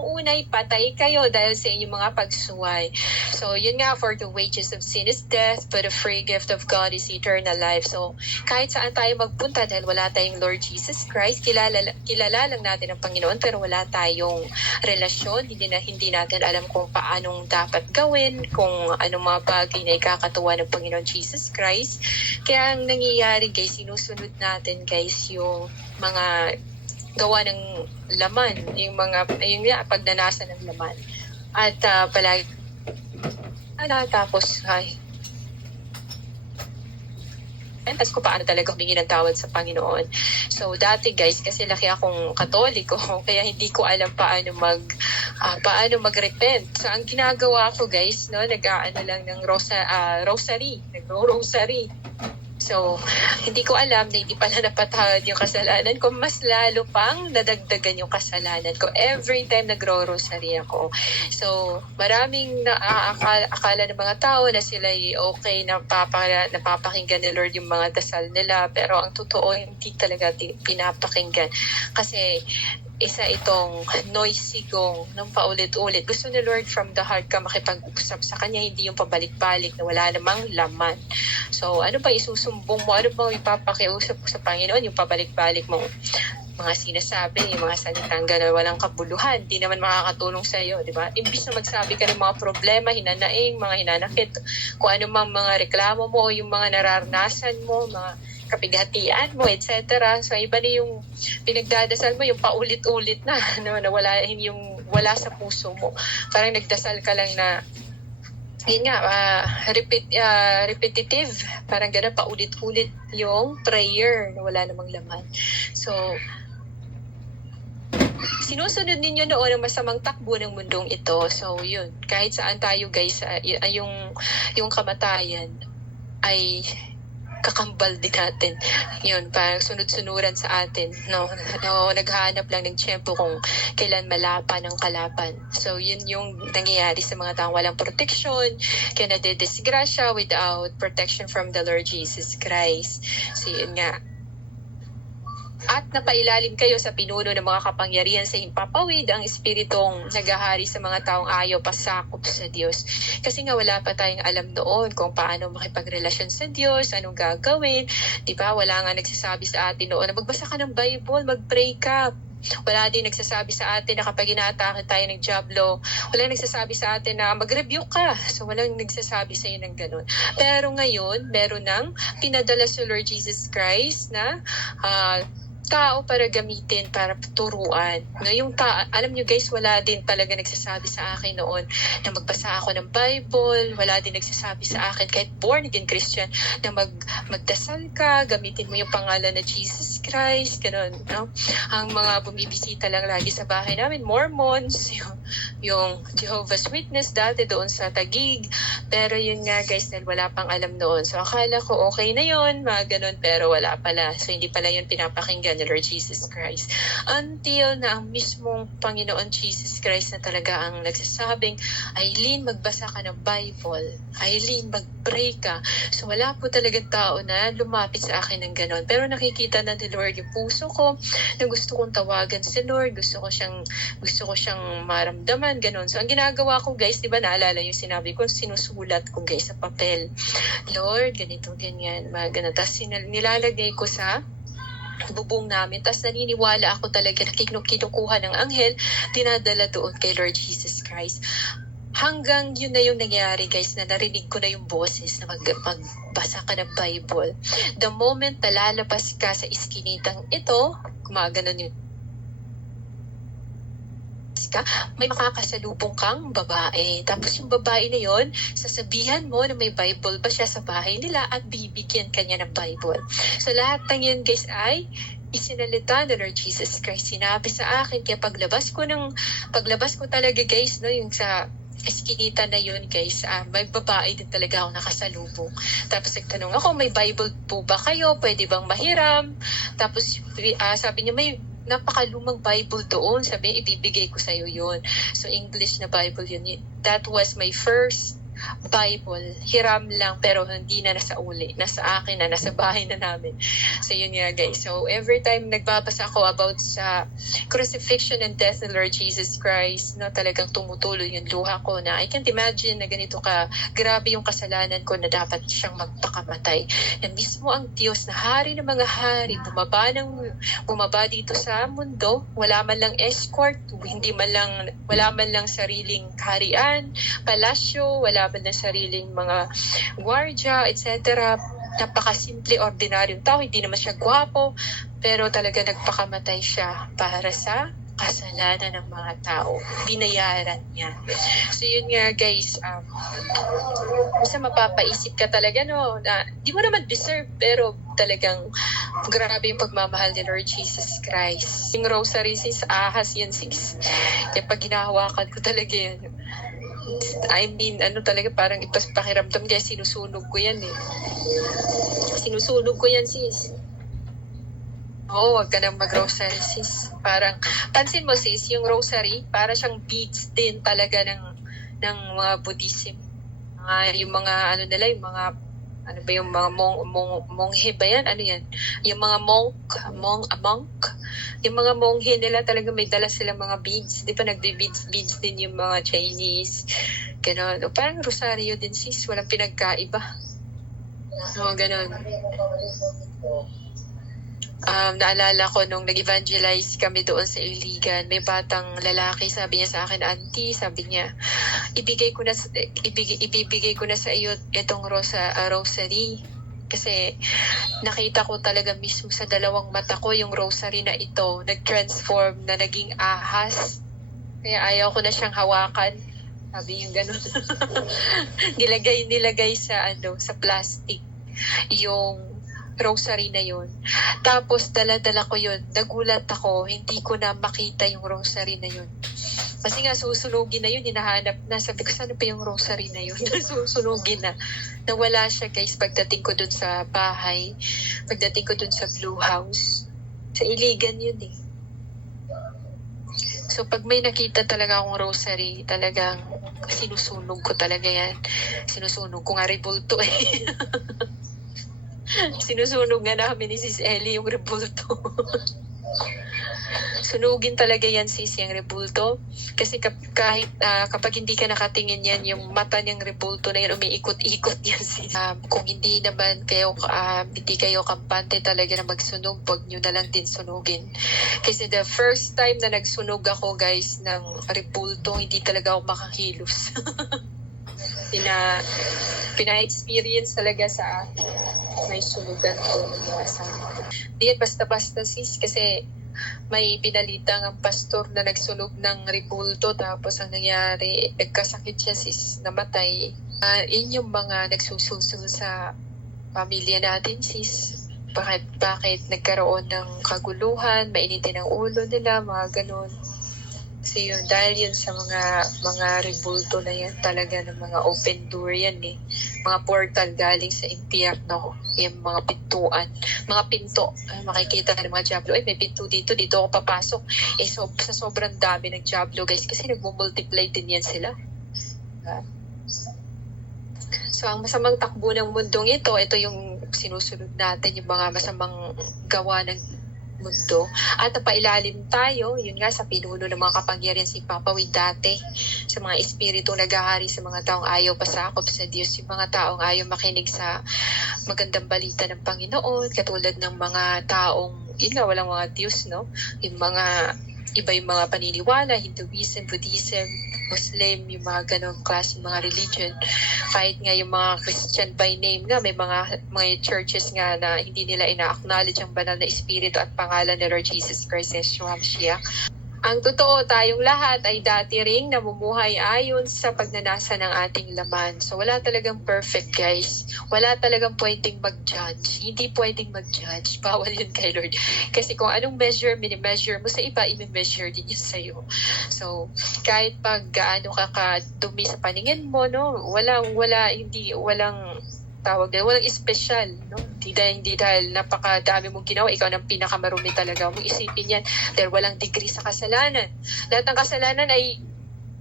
Nung unay patay kayo dahil sa inyong mga pagsuway. So yun nga, for the wages of sin is death, but the free gift of God is eternal life. So kahit saan tayo magpunta dahil wala tayong Lord Jesus Christ, kilala lang natin ang Panginoon pero wala tayong relasyon, hindi natin alam kung paanong dapat gawin, kung anong mga bagay na ikakatuwa ng Panginoon Jesus Christ. Kaya ang nangyayari guys, sinusunod natin guys yung mga gawa ng laman, yung pagnanasa ng laman. At palagi tapos tapos ko paano talaga humingi ng tawad sa Panginoon. So dati guys, kasi laki akong Katoliko, kaya hindi ko alam paano mag-repent. So ang ginagawa ko guys, nag-aano lang ng rosary, nagro-rosary. So, hindi ko alam na hindi pala napatawad yung kasalanan ko. Mas lalo pang nadagdagan yung kasalanan ko every time nagro-rosary ako. So, maraming akala ng mga tao na sila okay na napapakinggan ni Lord yung mga dasal nila. Pero ang totoo, hindi talaga pinapakinggan. Kasi, isa itong noisy gong ng paulit-ulit. Gusto ni Lord from the heart ka makipag-usap sa Kanya, hindi yung pabalik-balik na wala namang laman. So, ano ba isusumbong mo? Ano ba ipapakiusap sa Panginoon? Yung pabalik-balik mo mga sinasabi, yung mga salitang gano'n, walang kabuluhan, di naman makakatulong sa iyo, di ba? Imbis na magsabi ka ng mga problema, hinanaing, mga hinanakit, kung ano mang mga reklamo mo, o yung mga nararanasan mo, mga kapighatian mo, etc. So, iba na yung pinagdadasal mo, yung paulit-ulit na wala sa puso mo. Parang nagdasal ka lang na yun nga, repetitive, parang gano'n, paulit-ulit yung prayer na wala namang laman. So, sinusunod ninyo noon ang masamang takbo ng mundong ito. So, yun, kahit saan tayo guys, yung kamatayan ay kakambal din natin. Yun, parang sunod-sunuran sa atin. Naghahanap lang ng tiyempo kung kailan malapa ng kalaban. So, yun yung nangyayari sa mga taong walang protection, kaya nadidisgrasya without protection from the Lord Jesus Christ. So, yun nga. At napailalim kayo sa pinuno ng mga kapangyarihan sa himpapawid ang espiritong naghahari sa mga taong ayaw pasakop sa Diyos. Kasi nga wala pa tayong alam noon kung paano makipagrelasyon sa Diyos, anong gagawin. Diba? Wala nga nagsasabi sa atin noon na magbasa ka ng Bible, mag-pray ka. Wala din nagsasabi sa atin na kapag inaatake tayo ng Diablo, wala nagsasabi sa atin na mag-review ka. So walang nagsasabi sa iyo ng ganun. Pero ngayon, meron ng pinadala sa Lord Jesus Christ na tao para gamitin, para turuan. No, alam nyo guys, wala din talaga nagsasabi sa akin noon na magbasa ako ng Bible, wala din nagsasabi sa akin, kahit born again Christian, na magdasal ka, gamitin mo yung pangalan na Jesus Christ, ganun. No? Ang mga bumibisita lang lagi sa bahay namin, Mormons, yung Jehovah's Witness dati doon sa Taguig. Pero yun nga guys, dahil wala pang alam noon. So akala ko okay na yun, mga ganun, pero wala pala. So hindi pala yun pinapakinggan ni Lord Jesus Christ. Until na ang mismong Panginoon Jesus Christ na talaga ang nagsasabing, Aileen, magbasa ka ng Bible. Aileen, mag-pray ka. So wala po talagang tao na lumapit sa akin ng ganon. Pero nakikita na ni Lord yung puso ko na gusto kong tawagan si Lord. Gusto ko siyang maramdaman, ganon. So ang ginagawa ko guys, di ba naalala yung sinabi ko, sinusulat ko guys sa papel. Lord, ganito, ganyan, mga ganon. Tapos nilalagay ko sa bubong namin. Tapos naniniwala ako talaga na kinukuha ng anghel, dinadala doon kay Lord Jesus Christ. Hanggang yun na yung nangyari guys, na narinig ko na yung boses na magbasa ka ng Bible. The moment na lalabas ka sa iskinitang ito, gumaganon yun ka, may makakasalubong kang babae. Tapos yung babae na yon, sasabihan mo na may Bible ba siya sa bahay nila at bibigyan kanya ng Bible. So lahat ng yun guys ay isinalita ng Lord Jesus Christ. Sinabi sa akin, kaya paglabas ko talaga guys, no, yung sa eskinita na yun guys, may babae din talaga ako nakasalubong. Tapos nagtanong ako, may Bible po ba kayo? Pwede bang mahiram? Tapos sabi niya, may napakalumang Bible doon. Sabi, ibibigay ko sa'yo yun. So, English na Bible yun. That was my first Bible. Hiram lang pero hindi na nasa uli. Nasa akin na, nasa bahay na namin. So yun nga guys. So every time nagbabasa ako about sa crucifixion and death ng Lord Jesus Christ, no, talagang tumutuloy yung luha ko na I can't imagine na ganito ka grabe yung kasalanan ko na dapat siyang magpakamatay. Na mismo ang Diyos na hari ng mga hari, bumaba dito sa mundo, wala man lang escort, wala man lang sariling kaharian, palasyo, wala man lang sariling mga gwardya, etc. Napakasimple, ordinaryong tao, hindi naman siya gwapo, pero talaga nagpakamatay siya para sa kasalanan ng mga tao. Binayaran niya. So yun nga guys, basta mapapaisip ka talaga no, na di mo naman deserve, pero talagang grabe yung pagmamahal ni Lord Jesus Christ. Yung rosary sis, ahas yan sis. Kaya pag hinahawakan ko talaga yan, I mean, talaga parang pakiramdam kaya sinusunog ko yan eh. Sinusunog ko yan sis. Oo, wag ka nang mag-rosary sis. Parang, pansin mo sis, yung rosary, para siyang beads din talaga ng mga Buddhism. Yung mga, yung mga, yung mga monghe ba yan? Ano yan? Yung mga monk. Yung mga monghe nila talaga may dala silang mga beads. Di ba nagbe-beads din yung mga Chinese. Ganon. O, parang rosaryo din sis, walang pinagkaiba. O, ganon. Naalala ko nung nag-evangelize kami doon sa Iligan, may batang lalaki, sabi niya sa akin, auntie, sabi niya, ibibigay ko na sa iyo itong rosary. Kasi nakita ko talaga mismo sa dalawang mata ko yung rosary na ito, nag-transform na naging ahas. Kaya ayaw ko na siyang hawakan. Sabi yung gano'n. nilagay sa plastic yung rosary na yun. Tapos dala-dala ko yun. Nagulat ako, hindi ko na makita yung rosary na yun. Kasi nga susunugin na yun, hinahanap na. Sabi ko, sana pa yung rosary na yun? Susunugin na. Nawala siya guys pagdating ko dun sa bahay. Pagdating ko dun sa Blue House. Sa Iligan yun eh. So pag may nakita talaga akong rosary, talagang sinusunog ko talaga yan. Sinusunog ko nga rebulto eh. Sinusunog nga namin ni Sis Ellie yung rebulto. Sunugin talaga yan sis, yung rebulto. Kasi kahit kapag hindi ka nakatingin yan, yung mata niyang rebulto na yan, umiikot-ikot yan sis. Kung hindi naman kayo, hindi kayo kampante talaga na magsunog, wag nyo na lang din sunugin. Kasi the first time na nagsunog ako guys ng rebulto, hindi talaga ako makakilos. Pina-experience talaga sa may sunugan ko ng mga asawa. Di yan basta-basta sis, kasi may pinalitang ang pastor na nagsunog ng rebulto, tapos ang nangyari, nagkasakit siya sis, namatay. Yun yung mga nagsususo sa pamilya natin sis. Bakit nagkaroon ng kaguluhan, mainitin ang ulo nila, mga ganun. Kasi yun, dahil yun sa mga rebulto na yan, talaga ng mga open door yan eh. Mga portal galing sa impyerno, yung mga pintuan, mga pinto. Makikita ng mga diablo, may pinto dito ako papasok. Sa sobrang dami ng diablo guys, kasi nagmumultiply din yan sila. So ang masamang takbo ng mundong ito yung sinusunod natin, yung mga masamang gawa ng mundo. At napailalim tayo, yun nga, sa pinuno ng mga kapangyarihan si Papa Wid dati, sa mga espiritu naghahari sa mga taong ayaw pasakop sa Diyos, yung mga taong ayaw makinig sa magandang balita ng Panginoon, katulad ng mga taong, yun nga, walang mga Diyos, no? Yung mga iba yung mga paniniwala, Hinduism, Buddhism, Muslim, yung mga ganong klase mga religion. Kahit nga yung mga Christian by name nga, may mga churches nga na hindi nila ina-acknowledge ang banal na espiritu at pangalan ni Lord Jesus Christ, Yeshua HaMashiach. Ang totoo, tayong lahat ay dati ring namumuhay ayon sa pagnanasa ng ating laman. So wala talagang perfect guys. Wala talagang pwedeng mag-judge. Hindi pwedeng mag-judge. Bawal yun kay Lord. Kasi kung anong mini-measure mo sa iba, i-measure din yun sa'yo. So kahit pag gaano ka kadumi sa paningin mo, no? Walang tawag na, walang espesyal, no? Hindi dahil napakadami mong ginawa, ikaw ng pinakamarumi talaga. Mong isipin yan, dahil walang degree sa kasalanan. Lahat ng kasalanan ay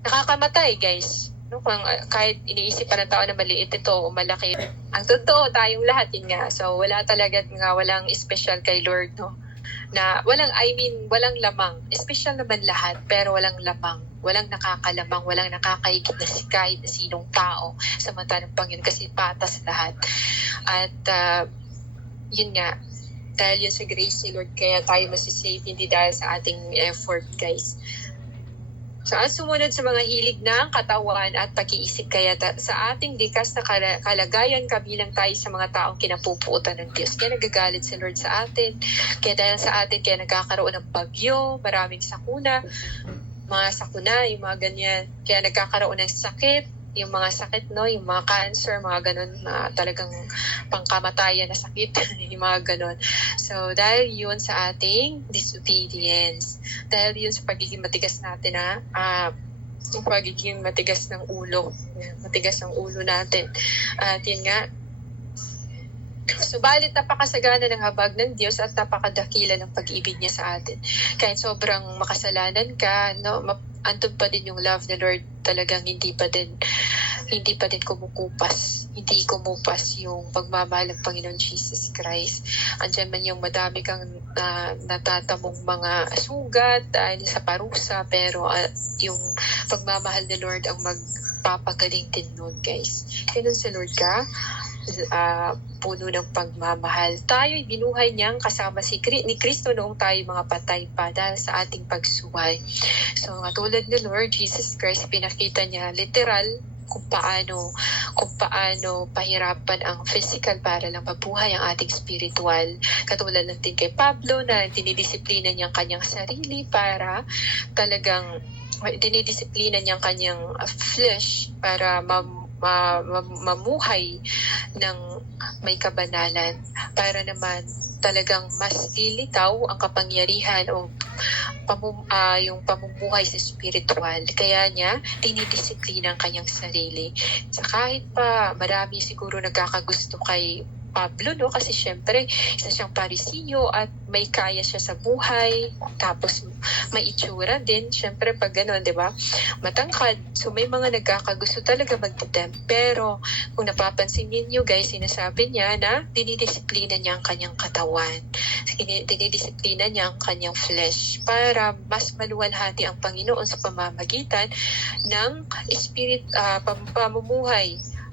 nakakamatay, guys. No, kung kahit iniisip pa ng tao na maliit ito o malaki, ang totoo tayong lahat yun nga. So wala talaga nga, walang special kay Lord, no? Na walang lamang. Special naman lahat, pero walang lamang. Walang nakakalamang, walang nakakahigit na si kahit na sinong tao sa mata ng Panginoon kasi patas lahat. At yun nga, dahil yun sa grace ni Lord, kaya tayo masisave, hindi dahil sa ating effort, guys. So, at sumunod sa mga hilig ng katawan at pag-iisip, kaya sa ating likas na kalagayan, kabilang tayo sa mga taong kinapupuutan ng Diyos. Kaya nagagalit si Lord sa atin. Kaya dahil sa atin, kaya nagkakaroon ng bagyo, maraming sakuna, yung mga ganyan. Kaya nagkakaroon ng sakit, yung mga sakit, no, yung mga cancer, mga ganun, talagang pangkamatayan na sakit, yung mga ganun. So, dahil yun sa ating disobedience, dahil yun sa pagiging matigas natin, yung pagiging matigas ng ulo natin. At yun nga, subalit napakasagana ng habag ng Diyos at napakadakila ng pag-ibig niya sa atin. Kahit sobrang makasalanan ka, no, andun pa din yung love ng Lord, talagang hindi pa din kumukupas. Hindi kumupas yung pagmamahal ng Panginoon Jesus Christ. Andiyan man yung madami kang natatamong mga sugat dahil sa parusa, pero yung pagmamahal ng Lord ang magpapagaling din nun, guys. Kaya sa Lord ka, puno ng pagmamahal. Tayo'y binuhay niyang kasama ni Kristo noong tayo mga patay pa dahil sa ating pagsuway. So, katulad ni Lord Jesus Christ, pinakita niya literal kung paano pahirapan ang physical para lang mabuhay ang ating spiritual. Katulad lang din kay Pablo na dinidisiplina niyang kanyang sarili para talagang dinidisiplina niyang kanyang flesh para mamuhay ng may kabanalan para naman talagang mas lilitaw ang kapangyarihan o yung pamumuhay sa spiritual. Kaya niya dinidisiplina ang kanyang sarili. So kahit pa marami siguro nagkakagusto kay Pablo, no? Kasi syempre, isa siyang Pariseo at may kaya siya sa buhay. Tapos, may itsura din. Syempre, pag gano'n, di ba? Matangkad. So, may mga nagkakagusto talaga magtitempt. Pero, kung napapansin ninyo, guys, sinasabi niya na dinidisiplina niya ang kanyang katawan. Dinidisiplina niya ang kanyang flesh para mas maluwalhati ang Panginoon sa pamamagitan ng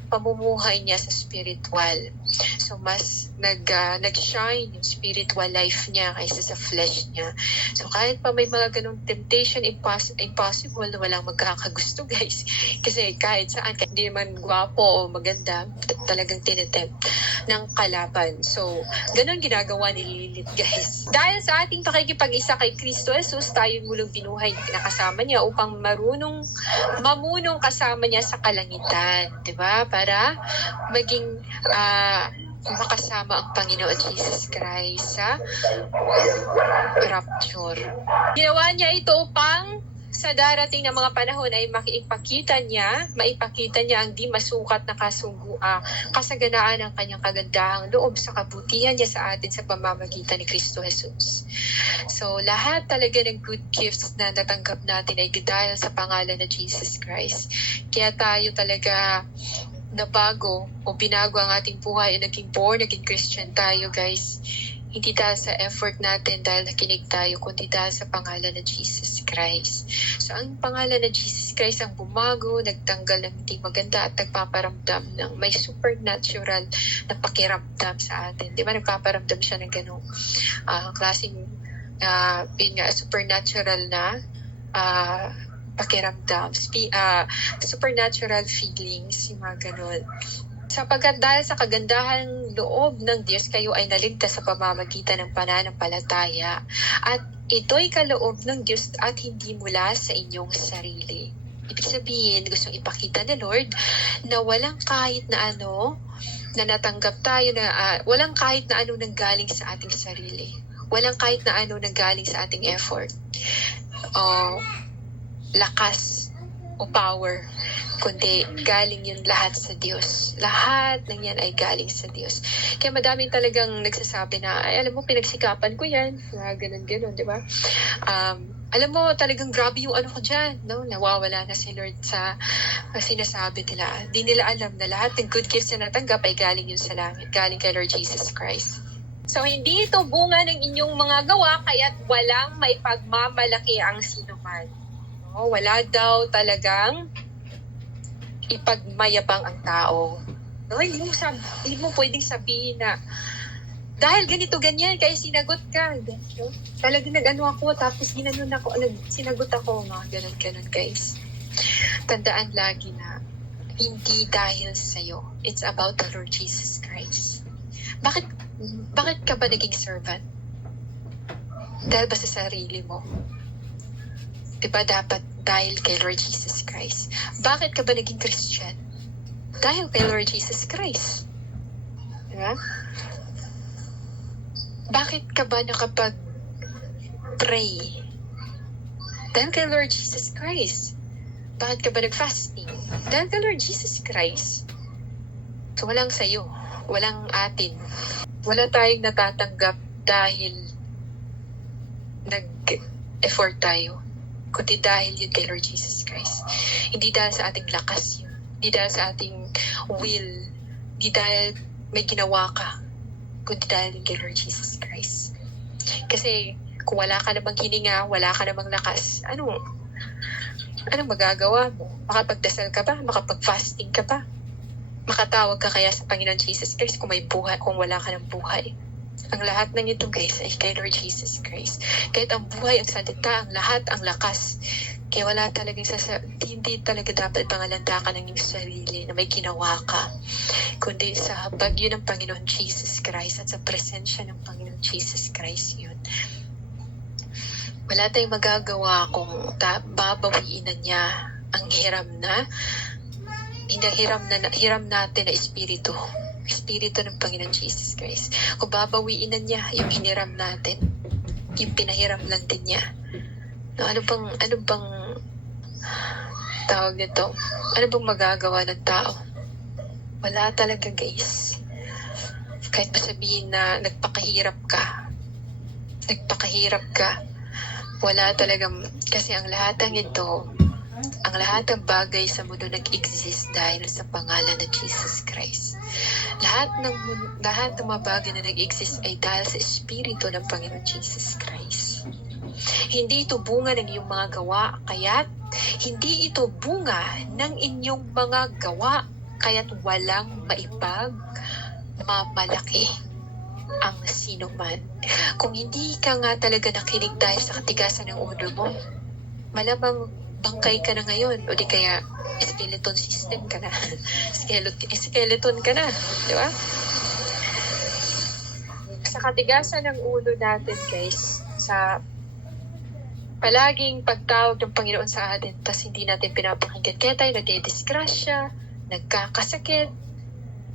pamumuhay niya sa spiritual. So, mas nag-shine yung spiritual life niya kaysa sa flesh niya. So, kahit pa may mga ganung temptation, impossible na walang magkakagusto, guys. Kasi kahit saan, kahit hindi naman gwapo o maganda, talagang tinetempt ng kalaban. So, ganun ginagawa ni Lilith, guys. Dahil sa ating pakikipag-isa kay Kristo Jesus, tayo muling binuhay na kasama niya upang mamunong kasama niya sa kalangitan. Diba? Para maging makasama ang Panginoon Jesus Christ sa rapture. Ginawa niya ito upang sa darating na mga panahon ay maipakita niya ang di masukat na kasaganaan ng kanyang kagandahang loob sa kabutihan niya sa atin sa pamamagitan ni Kristo Jesus. So, lahat talaga ng good gifts na natanggap natin ay dahil sa pangalan na Jesus Christ. Kaya tayo talaga nabago o binago ang ating buhay, naging Christian tayo, guys. Hindi dahil sa effort natin, dahil nakinig tayo, kundi dahil sa pangalan na Jesus Christ. So, ang pangalan na Jesus Christ ang bumago, nagtanggal ng hindi maganda at nagpaparamdam ng may supernatural na pakiramdam sa atin. Di ba? Nagpaparamdam siya ng ganong klaseng supernatural na pakiramdam, supernatural feelings, yung mga ganun. Sapagkat dahil sa kagandahang loob ng Diyos, kayo ay naligtas sa pamamagitan ng pananampalataya. At ito'y kaloob ng Diyos at hindi mula sa inyong sarili. Ibig sabihin, gustong ipakita ni Lord na walang kahit na ano na natanggap tayo, na walang kahit na ano nanggaling sa ating sarili. Walang kahit na ano nanggaling sa ating effort. Lakas o power, kundi galing yun lahat sa Diyos. Lahat ng yan ay galing sa Diyos. Kaya madaming talagang nagsasabi na, ay, alam mo, pinagsikapan ko yan. Ganun, di ba? Alam mo, talagang grabe yung ano ko dyan, no? Nawawala na si Lord sa sinasabi nila. Di nila alam na lahat ng good gifts na natanggap ay galing yun sa langit, galing kay Lord Jesus Christ. So, hindi ito bunga ng inyong mga gawa, kaya't walang may pagmamalaki ang sinuman. No? Wala daw talagang ipagmayabang ang tao. No? Hindi mo pwedeng sabihin na dahil ganito, ganyan, kaya sinagot ka. No? Talagang nag-ano ako, tapos sinagot ako, mga ganun, guys. Tandaan lagi na, hindi dahil sa'yo. It's about the Lord Jesus Christ. Bakit ka ba naging servant? Dahil ba sa sarili mo? Diba dapat dahil kay Lord Jesus Christ? Bakit ka ba naging Christian? Dahil kay Lord Jesus Christ. Diba? Bakit ka ba nakapag-pray? Dahil kay Lord Jesus Christ. Bakit ka ba nag-fasting? Dahil kay Lord Jesus Christ. So, walang sayo. Walang atin. Wala tayong natatanggap dahil nag-effort tayo. Kundi dahil yun kay Lord Jesus Christ. Hindi dahil sa ating lakas yun. Hindi dahil sa ating will. Hindi dahil may ginawa ka. Kundi dahil kay Lord Jesus Christ. Kasi kung wala ka namang hininga, wala ka namang lakas, anong magagawa mo? Makapagdasal ka ba? Makapag-fasting ka ba? Makatawag ka kaya sa Panginoon Jesus Christ kung may buhay, kung wala ka ng buhay? Ang lahat ng ito, guys, ay kay Lord Jesus Christ. Kahit ang buhay, ang salita, ang lahat, ang lakas. Kaya wala talagang hindi talaga dapat pangalandakan ng iyong sarili na may ginawa ka. Kundi sa bagyo ng Panginoon Jesus Christ at sa presensya ng Panginoon Jesus Christ yun. Wala tayong magagawa kung babawiin na niya ang hiram natin na espiritu ng Panginoon Jesus Christ. Kung babawiin na niya yung hiniram natin, yung pinahiram lang din niya. No, ano bang tawag nito? Ano bang magagawa ng tao? Wala talaga, guys. Kahit masabihin na nagpakahirap ka, wala talagang, kasi ang lahat ng ito, ang lahat ng bagay sa mundo nag-exist dahil sa pangalan ng Jesus Christ. Lahat ng mga bagay na nag-exist ay dahil sa Espiritu ng Panginoon Jesus Christ. Hindi ito bunga ng iyong mga gawa, kaya't hindi ito bunga ng inyong mga gawa, kaya't walang maipagmamalaki ang sino man. Kung hindi ka nga talaga nakinig dahil sa katigasan ng ulo mo, malamang bangkay ka na ngayon, o di kaya skeleton system ka na. skeleton ka na, di ba? Sa katigasan ng ulo natin, guys, sa palaging pagtawag ng Panginoon sa atin, tas hindi natin pinapakinggan. Kaya tayo nadidisgrasya, nagkakasakit,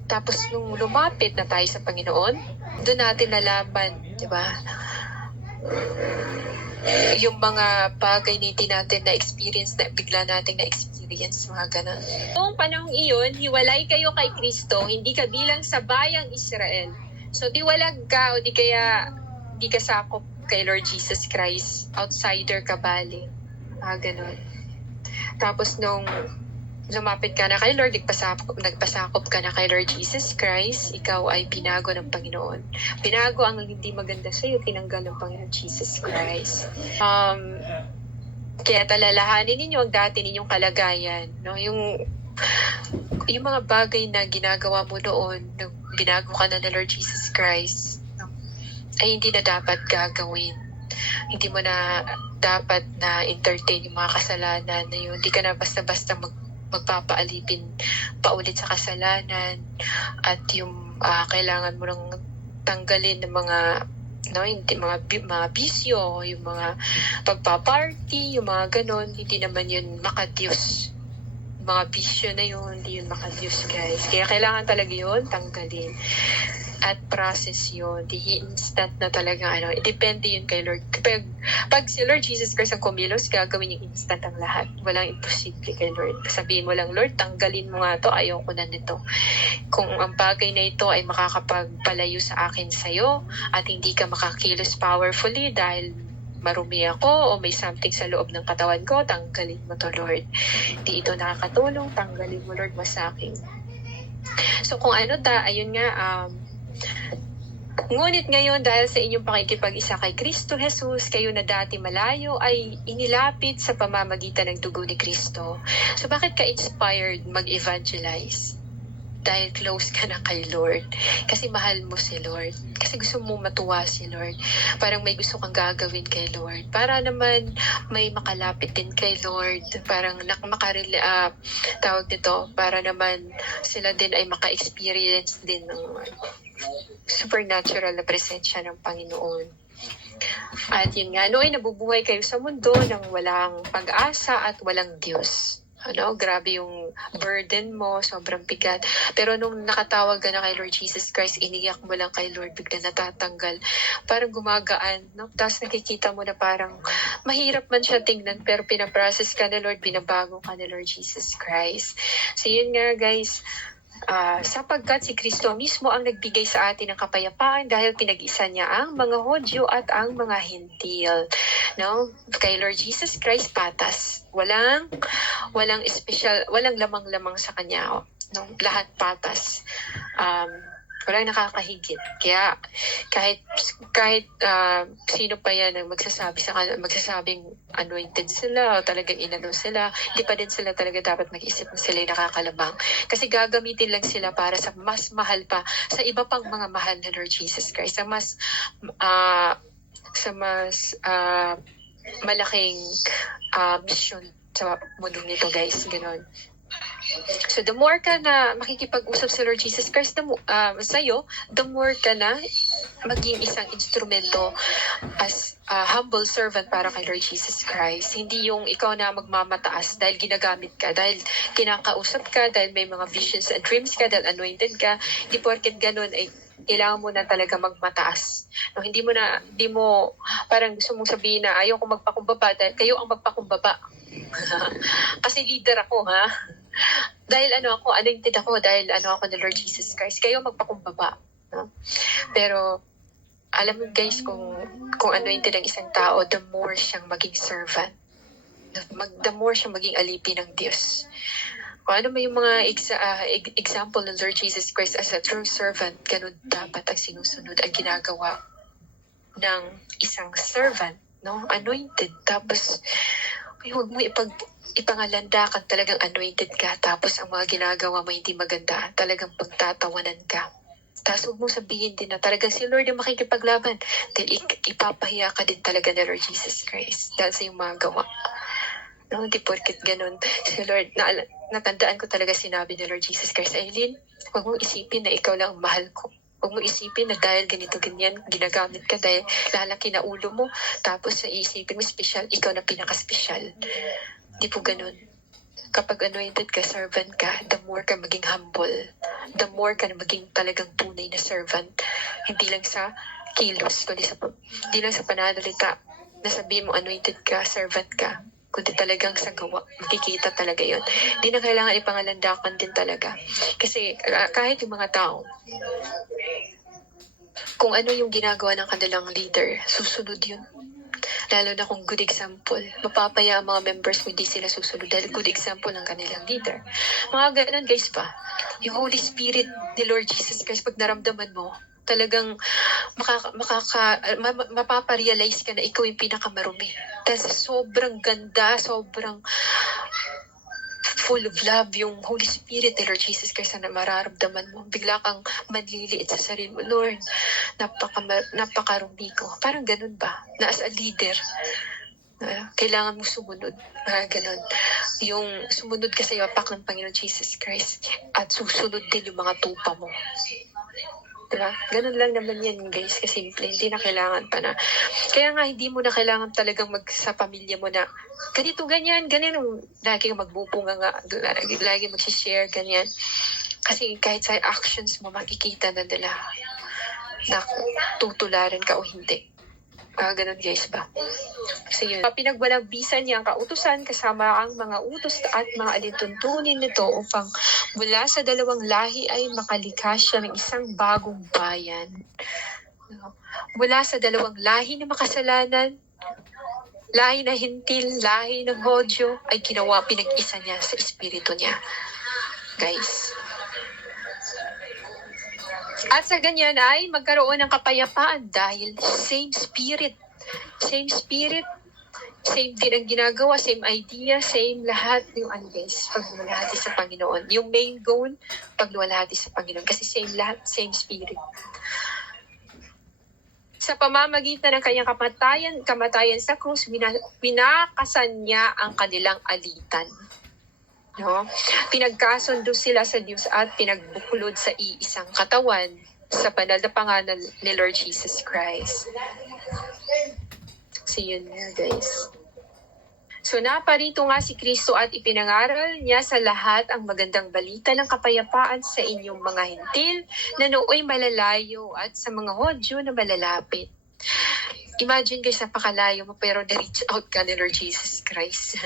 tapos nung lumapit na tayo sa Panginoon, doon natin nalaman, di ba? Yung mga bagay na hindi natin na-experience, na bigla natin na-experience, mga ganun. Noong panahong iyon, hiwalay kayo kay Kristo, hindi ka bilang sa bayang Israel. So, di walag ka, o di kaya di ka sakop kay Lord Jesus Christ. Outsider ka bali. Mga ganun. Tapos nung lumapit ka na kay Lord, nagpasakop ka na kay Lord Jesus Christ, ikaw ay binago ng Panginoon. Binago ang hindi maganda sa'yo, tinanggal ng Panginoon Jesus Christ. Kaya talalahanin ninyo ang dati ninyong kalagayan. No? Yung mga bagay na ginagawa mo noon, nung binago ka na ng Lord Jesus Christ, no? Ay hindi na dapat gagawin. Hindi mo na dapat na entertain yung mga kasalanan na yun. Hindi ka na basta-basta magpapaalipin paulit sa kasalanan, at yung kailangan mo nang tanggalin ng mga hindi mga bisyo, yung mga pagpa-party, yung mga ganon, hindi naman yun makadiyos. Mga bisyo na yun, hindi yun makadiyos, guys. Kaya kailangan talaga yun tanggalin. At process yun. Di instant na talaga, depende yun kay Lord. Pag si Lord Jesus Christ ang kumilos, gagawin yung instant ang lahat. Walang imposible kay Lord. Sabihin mo lang, Lord, tanggalin mo nga to, ayoko na nito. Kung ang bagay na ito ay makakapagpalayo sa akin sa'yo, at hindi ka makakilos powerfully dahil marumi ako o may something sa loob ng katawan ko, tanggalin mo to, Lord. Di ito nakakatulong, tanggalin mo, Lord, masakin. So kung ano ayun nga, ngunit ngayon dahil sa inyong pakikipag-isa kay Kristo Jesus, kayo na dati malayo ay inilapit sa pamamagitan ng dugo ni Kristo. So bakit ka inspired mag-evangelize? Dahil close ka na kay Lord. Kasi mahal mo si Lord. Kasi gusto mo matuwa si Lord. Parang may gusto kang gagawin kay Lord. Para naman may makalapit din kay Lord. Parang tawag nito, para naman sila din ay maka-experience din ng supernatural na presensya ng Panginoon. At yun nga, ay nabubuhay kayo sa mundo ng walang pag-asa at walang Diyos. Grabe yung burden mo, sobrang bigat. Pero nung nakatawag ka na kay Lord Jesus Christ, iniyak mo lang kay Lord, bigla natatanggal. Parang gumagaan, no? Tapos nakikita mo na parang mahirap man siya tingnan, pero pinaprocess ka na Lord, binabago ka na Lord Jesus Christ. So yun nga guys, sapagkat si Kristo mismo ang nagbigay sa atin ng kapayapaan dahil pinag-isa niya ang mga Hudyo at ang mga Hintil. No? Kay Lord Jesus Christ patas. Walang special, walang lamang-lamang sa kanya. No? Lahat patas. Walang nakakahigit. Kaya kahit sino pa yan ang magsasabing anointed sila o talagang inano sila, hindi pa din sila talaga dapat mag-isip na sila yung nakakalamang. Kasi gagamitin lang sila para sa mas mahal pa, sa iba pang mga mahal na Lord Jesus Christ, sa mas malaking mission sa mundo nito guys, gano'n. So the more ka na makikipag-usap sa Lord Jesus Christ sa'yo, the more ka na maging isang instrumento as humble servant para kay Lord Jesus Christ. Hindi yung ikaw na magmamataas dahil ginagamit ka, dahil kinakausap ka, dahil may mga visions and dreams ka, dahil anointed ka. Hindi porket ganun ay kailangan mo na talaga magmataas. No, hindi mo parang gusto mong sabihin na ayaw ko magpakumbaba dahil kayo ang magpakumbaba. Kasi leader ako, ha? Dahil anointed ako, dahil ako ng Lord Jesus Christ. Kayo magpakumbaba. No? Pero, alam mo guys, kung anointed ang isang tao, the more siyang maging servant. The more siyang maging alipin ng Diyos. Kung ano may yung mga example ng Lord Jesus Christ as a true servant, ganun dapat ang sinusunod, ang ginagawa ng isang servant, no? Anointed. Tapos, huwag mo ipangalandakan talagang anointed ka, tapos ang mga ginagawa mo hindi maganda, talagang pagtatawanan ka. Tapos huwag mong sabihin din na talagang si Lord yung makikipaglaban, dahil ipapahiya ka din talaga ni Lord Jesus Christ dahil sa yung mga gawa. No, hindi porket ganun. Si Lord, natandaan ko talaga sinabi ni Lord Jesus Christ, Aileen, huwag mong isipin na ikaw lang ang mahal ko. Huwag mo isipin na dahil ganito ganyan, ginagamit ka dahil lalaki na ulo mo, tapos isipin mo special, ikaw na pinaka-special. Di po ganun. Kapag anointed ka, servant ka, the more ka maging humble, the more ka na maging talagang tunay na servant. Hindi lang sa kilos, kundi hindi lang sa pananalita na sabihin mo anointed ka, servant ka, kundi talagang sa gawa, makikita talaga yon. Hindi na kailangan ipangalandakan din talaga. Kasi kahit yung mga tao, kung ano yung ginagawa ng kanilang leader, susunod yun. Lalo na kung good example, mapapaya ang mga members mo hindi sila susunod dahil good example ng kanilang leader. Mga ganun guys pa, yung Holy Spirit ni Lord Jesus Christ, pag naramdaman mo, talagang mapaparealize ka na ikaw yung pinakamarumi. Dahil sobrang ganda, sobrang full of love yung Holy Spirit ni Lord Jesus Christ na mararamdaman mo. Bigla kang manliliit sa sarili mo, Lord, napakarumi ko. Parang ganun ba? Na as a leader, kailangan mo sumunod. Ganun. Yung sumunod ka sa iwapak ng Panginoon Jesus Christ at susunod din yung mga tupa mo. Diba? Ganun lang naman yan guys, kasimple. Hindi na kailangan pa na. Kaya nga hindi mo na kailangan talagang sa pamilya mo na ganito, ganyan, lagi magbubunga nga, lagi magsishare, ganyan. Kasi kahit sa actions mo, makikita na nila na tutularan ka o hindi. Ganun guys ba? So yun. Pinagbalagbisan niya ang kautusan kasama ang mga utos at mga alintuntunin nito upang mula sa dalawang lahi ay makalikha siya ng isang bagong bayan. Mula sa dalawang lahi na makasalanan lahi na hintil, lahi ng Hodyo, ay ginawa, pinag-isa niya sa espiritu niya. Guys. At sa ganyan ay magkaroon ng kapayapaan dahil same spirit. Same spirit, same din ang ginagawa, same idea, same lahat yung guys, pagluwalhati sa Panginoon. Yung main goal, pagluwalhati sa Panginoon. Kasi same lahat, same spirit. Sa pamamagitan ng kanyang kamatayan sa krus, pinakasan niya ang kanilang alitan. No? Pinagkasundo sila sa Diyos at pinagbuklod sa iisang katawan sa banal na pangalan ni Lord Jesus Christ. So yun nga guys. So naparito nga si Kristo at ipinangaral niya sa lahat ang magandang balita ng kapayapaan sa inyong mga hintil na nooy malalayo at sa mga Hodyo na malalapit. Imagine guys, napakalayo mo pero na-reach out ka ni Lord Jesus Christ.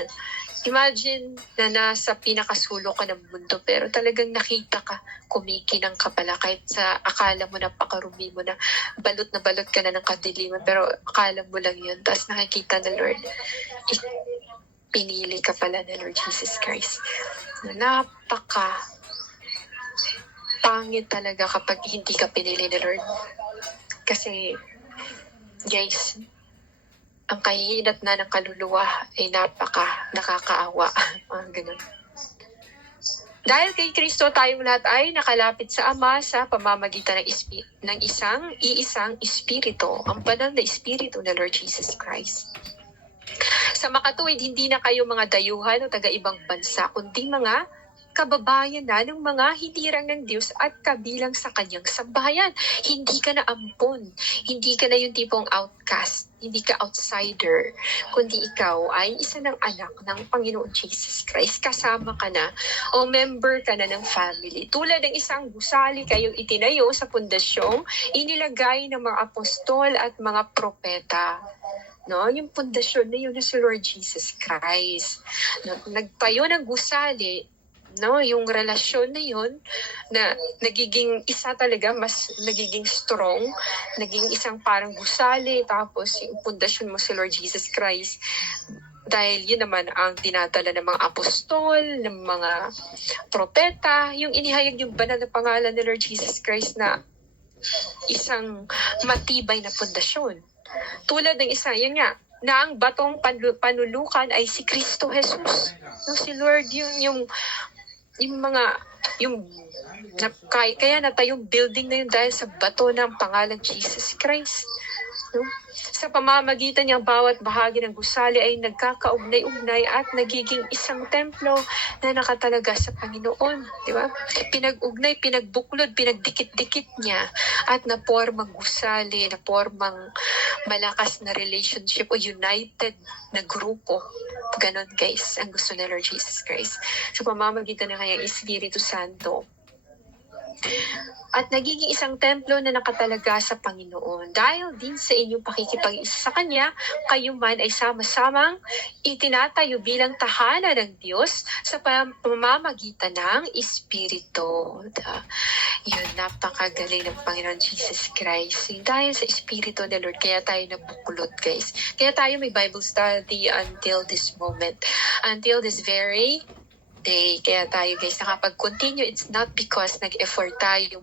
Imagine na nasa pinakasulok ka ng mundo pero talagang nakita ka, kumikinang ka pala kahit sa akala mo napakarumi mo na balot ka na ng kadiliman pero akala mo lang yun. Tapos nakikita na Lord, pinili ka pala na Lord Jesus Christ. Napaka pangit talaga kapag hindi ka pinili ni Lord. Kasi guys, ang kahihinat na ng kaluluwa ay nakakaawa. Ganun. Dahil kay Kristo tayong lahat ay nakalapit sa Ama sa pamamagitan ng iisang Espiritu, ang banal na Espiritu na Lord Jesus Christ. Sa makatuwid, hindi na kayo mga dayuhan o taga-ibang bansa, kundi mga kababayan na ng mga hinirang ng Diyos at kabilang sa kanyang sambahayan. Hindi ka na ampon, hindi ka na yung tipong outcast, hindi ka outsider, kundi ikaw ay isa ng anak ng Panginoon Jesus Christ. Kasama ka na o member ka na ng family. Tulad ng isang gusali kayong itinayo sa pundasyong inilagay ng mga apostol at mga propeta. No, yung pundasyon na yun na si Lord Jesus Christ. No, nagtayo ng gusali, no, yung relasyon na yun na nagiging isa talaga, mas nagiging strong, naging isang parang gusali, tapos yung pundasyon mo si Lord Jesus Christ. Dahil yun naman ang dinadala ng mga apostol, ng mga propeta, yung inihayag yung banal na pangalan ni Lord Jesus Christ na isang matibay na pundasyon. Tulad ng isa, yun nga, na ang batong panulukan ay si Kristo Jesus. No, si Lord yung kaya natayong building na yun dahil sa bato ng pangalan Jesus Christ. No? Sa pamamagitan niyang bawat bahagi ng gusali ay nagkakaugnay-ugnay at nagiging isang templo na nakatalaga sa Panginoon. Di ba? Pinag-ugnay, pinagbuklod, pinagdikit-dikit niya at napormang gusali, napormang malakas na relationship o united na grupo. Ganon guys, ang gusto ni Lord Jesus Christ. Sa pamamagitan ng kanyang Espiritu Santo. At nagiging isang templo na nakatalaga sa Panginoon. Dahil din sa inyong pakikipag-isa sa Kanya, kayo man ay sama-samang itinatayo bilang tahanan ng Diyos sa pamamagitan ng Espiritu. Yun, napakagaling ng Panginoon Jesus Christ. Dahil sa Espiritu ng Lord, kaya tayo nabukulot, guys. Kaya tayo may Bible study until this moment. Until this very day. Kaya tayo guys nakapag-continue. It's not because nag-effort tayo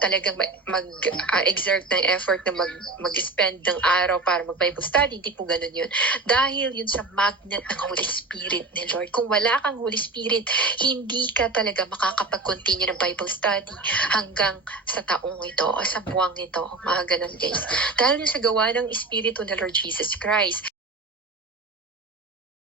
talagang mag-exert ng effort na mag-spend ng araw para mag-Bible study. Hindi po ganun yun. Dahil yun sa magnet ng Holy Spirit ni Lord. Kung wala kang Holy Spirit, hindi ka talaga makakapag-continue ng Bible study hanggang sa taong ito o sa buwang ito. Mga ganun guys. Dahil yun sa gawa ng Espiritu ni Lord Jesus Christ.